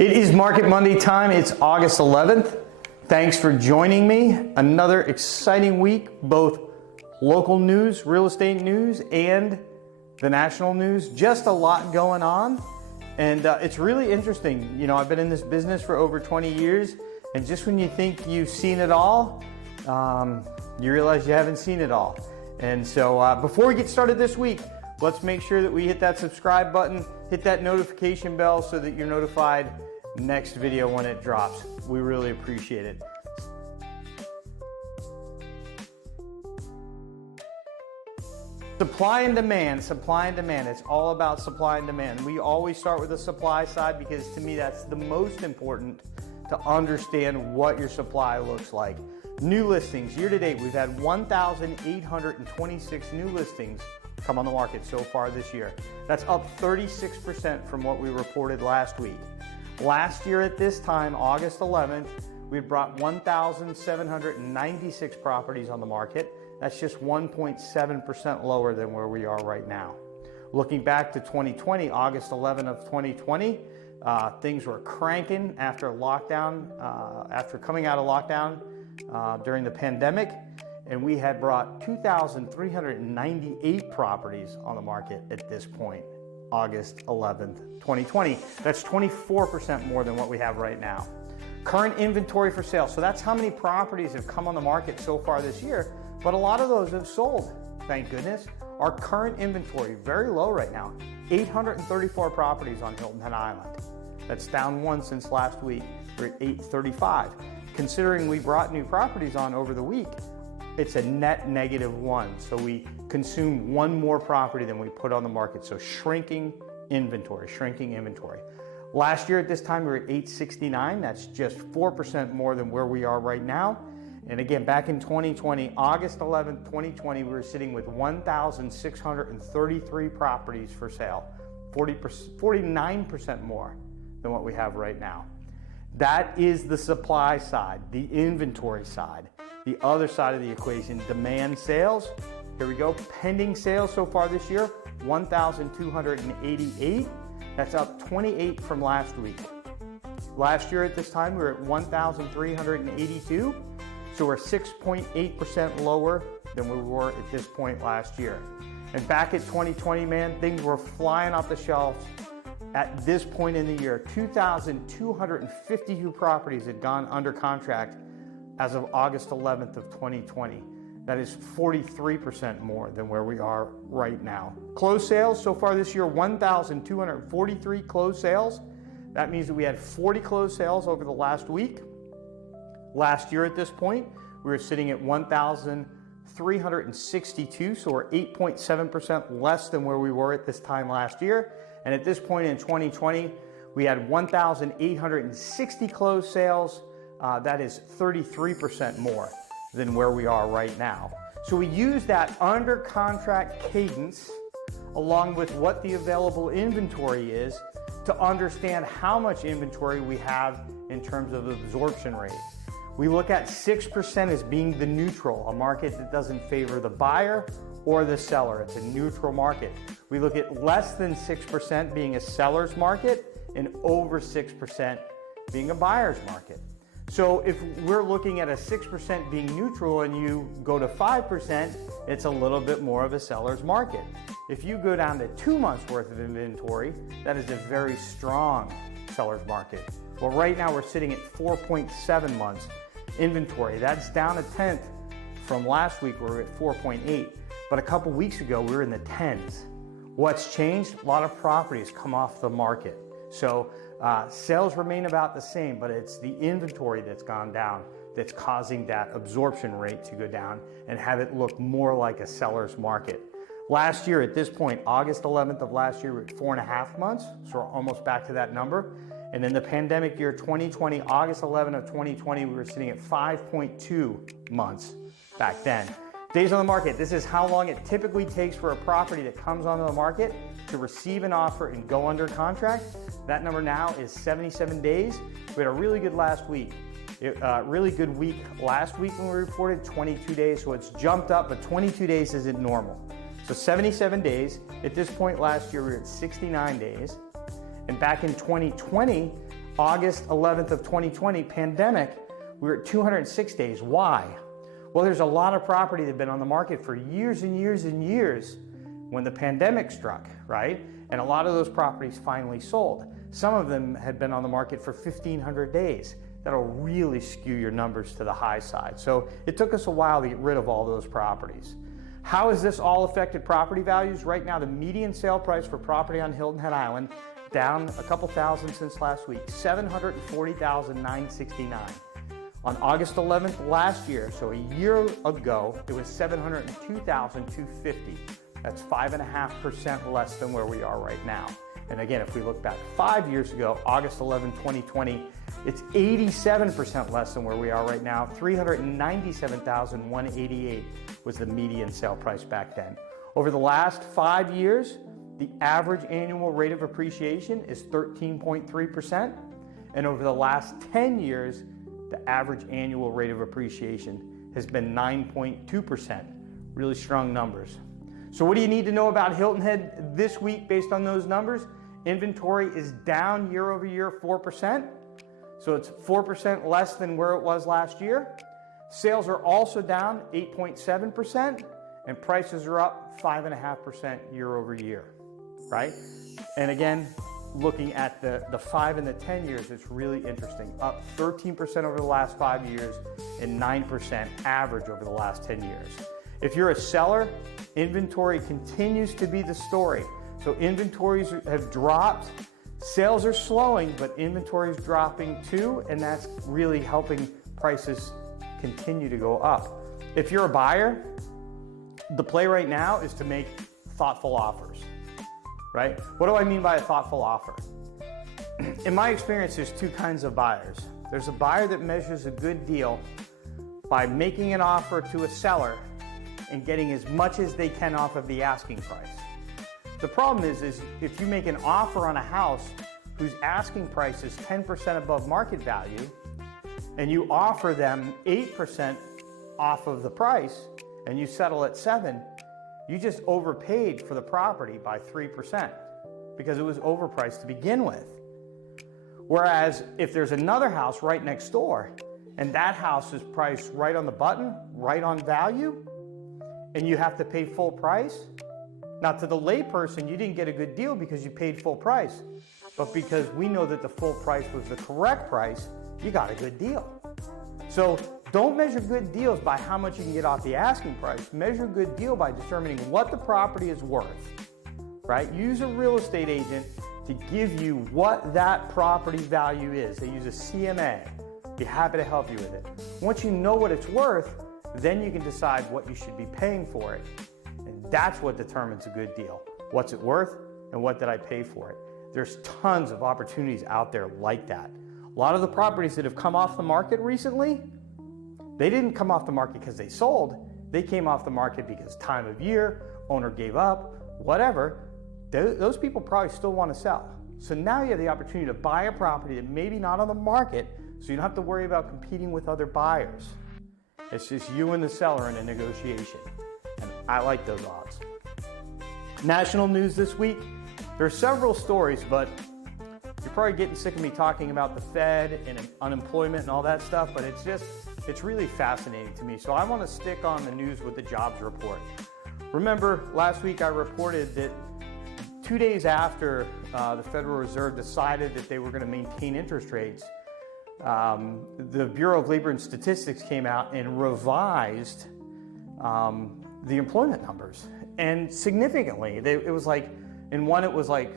It is Market Monday time. It's August 11th. Thanks for joining me. Another exciting week, both local news, real estate news, and the national news. Just a lot going on. And it's really interesting. You know, I've been in this business for over 20 years. And just when you think you've seen it all, you realize you haven't seen it all. And so before we get started this week, let's make sure that we hit that subscribe button, hit that notification bell so that you're notified next video when it drops. We really appreciate it. Supply and demand, supply and demand. It's all about supply and demand. We always start with the supply side because to me that's the most important to understand what your supply looks like. New listings, year to date, we've had 1,826 new listings come on the market so far this year. That's up 36% from what we reported last week. Last year at this time, August 11th, we brought 1,796 properties on the market. That's just 1.7% lower than where we are right now. Looking back to 2020, August 11th of 2020, things were cranking after lockdown, after coming out of lockdown during the pandemic, and we had brought 2,398 properties on the market at this point, August 11th, 2020. That's 24% more than what we have right now. Current inventory for sale. So that's how many properties have come on the market so far this year, but a lot of those have sold, thank goodness. Our current inventory, very low right now, 834 properties on Hilton Island. That's down one since last week. We're at 835. Considering we brought new properties on over the week, it's a net -1. So we consumed one more property than we put on the market. So shrinking inventory, shrinking inventory. Last year at this time, we were at 869. That's just 4% more than where we are right now. And again, back in 2020, August 11th, 2020, we were sitting with 1,633 properties for sale, 49% more than what we have right now. That is the supply side, the inventory side. The other side of the equation, demand sales. Here we go, pending sales so far this year, 1,288. That's up 28 from last week. Last year at this time, we were at 1,382. So we're 6.8% lower than we were at this point last year. And back at 2020, man, things were flying off the shelves. At this point in the year, 2,252 properties had gone under contract as of August 11th of 2020. That is 43% more than where we are right now. Closed sales so far this year, 1,243 closed sales. That means that we had 40 closed sales over the last week. Last year at this point, we were sitting at 1,362, so we're 8.7% less than where we were at this time last year. And at this point in 2020, we had 1,860 closed sales. That is 33% more than where we are right now. So we use that under contract cadence along with what the available inventory is to understand how much inventory we have in terms of absorption rate. We look at 6% as being the neutral, a market that doesn't favor the buyer or the seller. It's a neutral market. We look at less than 6% being a seller's market and over 6% being a buyer's market. So if we're looking at a 6% being neutral and you go to 5%, it's a little bit more of a seller's market. If you go down to 2 months worth of inventory, that is a very strong seller's market. Well, right now we're sitting at 4.7 months inventory. That's down a tenth from last week where we were at 4.8. But a couple weeks ago, we were in the 10s. What's changed? A lot of properties come off the market. So sales remain about the same, but it's the inventory that's gone down that's causing that absorption rate to go down and have it look more like a seller's market. Last year at this point, August 11th of last year, we were at 4.5 months. So we're almost back to that number. And in the pandemic year 2020, August 11th of 2020, we were sitting at 5.2 months back then. Days on the market, this is how long it typically takes for a property that comes onto the market to receive an offer and go under contract. That number now is 77 days. We had a really good last week. Really good week last week when we reported 22 days, so it's jumped up, but 22 days isn't normal. So 77 days. At this point last year, we were at 69 days. And back in 2020, August 11th of 2020, pandemic, we were at 206 days. Why? Well, there's a lot of property that had been on the market for years and years and years when the pandemic struck, right? And a lot of those properties finally sold. Some of them had been on the market for 1,500 days. That'll really skew your numbers to the high side. So it took us a while to get rid of all those properties. How has this all affected property values? Right now, the median sale price for property on Hilton Head Island down a couple thousand since last week, $740,969. On August 11th last year, so a year ago, it was $702,250. That's 5.5% less than where we are right now. And again, if we look back 5 years ago, August 11, 2020, it's 87% less than where we are right now. $397,188 was the median sale price back then. Over the last 5 years, the average annual rate of appreciation is 13.3%. And over the last 10 years, the average annual rate of appreciation has been 9.2%. Really strong numbers. So what do you need to know about Hilton Head this week based on those numbers? Inventory is down year over year 4%. So it's 4% less than where it was last year. Sales are also down 8.7%, and prices are up 5.5% year over year, right? And again, looking at the 5 and the 10 years, it's really interesting. Up 13% over the last 5 years and 9% average over the last 10 years. If you're a seller, inventory continues to be the story. So inventories have dropped, sales are slowing, but inventory is dropping too, and that's really helping prices continue to go up. If you're a buyer, the play right now is to make thoughtful offers, right? What do I mean by a thoughtful offer? In my experience, there's two kinds of buyers. There's a buyer that measures a good deal by making an offer to a seller and getting as much as they can off of the asking price. The problem is if you make an offer on a house whose asking price is 10% above market value, and you offer them 8% off of the price, and you settle at 7%, you just overpaid for the property by 3% because it was overpriced to begin with. Whereas if there's another house right next door, and that house is priced right on the button, right on value, and you have to pay full price. Now, to the layperson, you didn't get a good deal because you paid full price, but because we know that the full price was the correct price, you got a good deal. So don't measure good deals by how much you can get off the asking price. Measure a good deal by determining what the property is worth, right? Use a real estate agent to give you what that property value is. They use a CMA. Be happy to help you with it. Once you know what it's worth, then you can decide what you should be paying for it. And that's what determines a good deal. What's it worth and what did I pay for it? There's tons of opportunities out there like that. A lot of the properties that have come off the market recently, they didn't come off the market because they sold. They came off the market because time of year, owner gave up, whatever. Those people probably still want to sell. So now you have the opportunity to buy a property that maybe not on the market, so you don't have to worry about competing with other buyers. It's just you and the seller in a negotiation. And I like those odds. National news this week. There are several stories, but you're probably getting sick of me talking about the Fed and unemployment and all that stuff, but it's really fascinating to me. So I want to stick on the news with the jobs report. Remember, last week I reported that 2 days after the Federal Reserve decided that they were going to maintain interest rates, the Bureau of Labor and Statistics came out and revised the employment numbers, and significantly. It was like, in one it was like,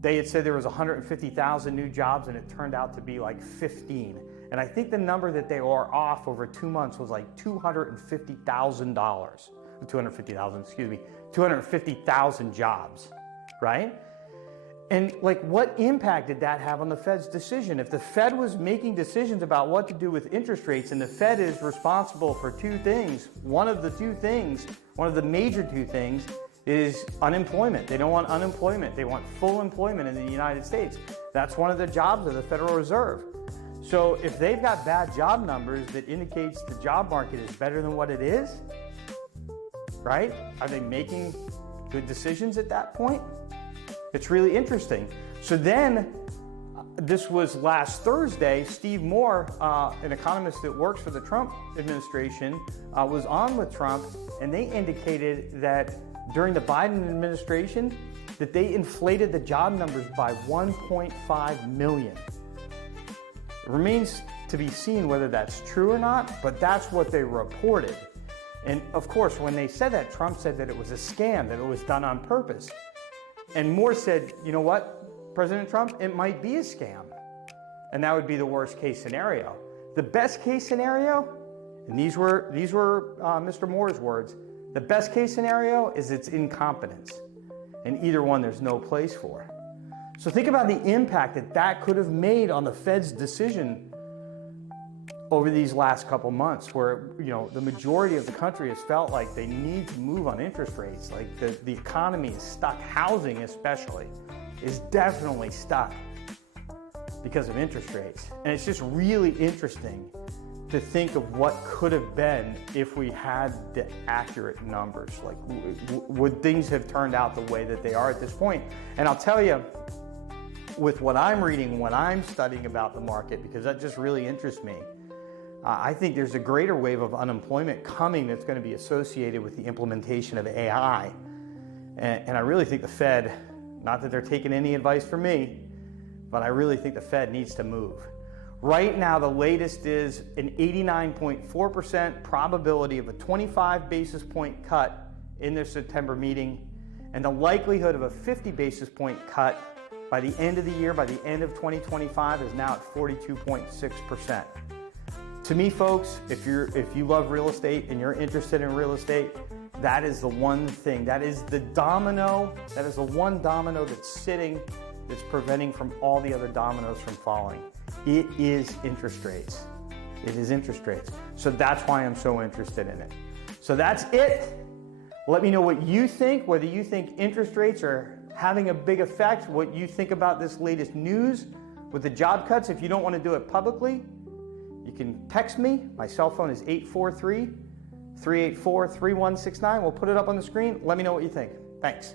they had said there was 150,000 new jobs, and it turned out to be like 15. And I think the number that they were off over 2 months was like $250,000 jobs, right? And like, what impact did that have on the Fed's decision? If the Fed was making decisions about what to do with interest rates, and the Fed is responsible for two things, one of the major two things is unemployment. They don't want unemployment. They want full employment in the United States. That's one of the jobs of the Federal Reserve. So if they've got bad job numbers that indicates the job market is better than what it is, right? Are they making good decisions at that point? It's really interesting. So then this was last Thursday. Steve Moore, an economist that works for the Trump administration, was on with Trump, and they indicated that during the Biden administration, that they inflated the job numbers by 1.5 million. It remains to be seen whether that's true or not, but that's what they reported. And of course, when they said that, Trump said that it was a scam, that it was done on purpose. And Moore said, you know what, President Trump, it might be a scam. And that would be the worst case scenario. The best case scenario, and these were Mr. Moore's words, the best case scenario is it's incompetence. And either one there's no place for. So think about the impact that that could have made on the Fed's decision over these last couple months, where the majority of the country has felt like they need to move on interest rates. Like the economy is stuck. Housing especially is definitely stuck because of interest rates. And it's just really interesting to think of what could have been if we had the accurate numbers. Like, would things have turned out the way that they are at this point? And I'll tell you, with what I'm reading, what I'm studying about the market, because that just really interests me, I think there's a greater wave of unemployment coming that's going to be associated with the implementation of AI. And I really think the Fed, not that they're taking any advice from me, but I really think the Fed needs to move. Right now, the latest is an 89.4% probability of a 25 basis point cut in their September meeting, and the likelihood of a 50 basis point cut by the end of the year, by the end of 2025, is now at 42.6%. To me, folks, if you love real estate and you're interested in real estate, that is the one thing, that is the one domino that's sitting, that's preventing from all the other dominoes from falling. It is interest rates. It is interest rates. So that's why I'm so interested in it. So that's it. Let me know what you think, whether you think interest rates are having a big effect, what you think about this latest news with the job cuts. If you don't want to do it publicly, you can text me. My cell phone is 843-384-3169. We'll put it up on the screen. Let me know what you think. Thanks.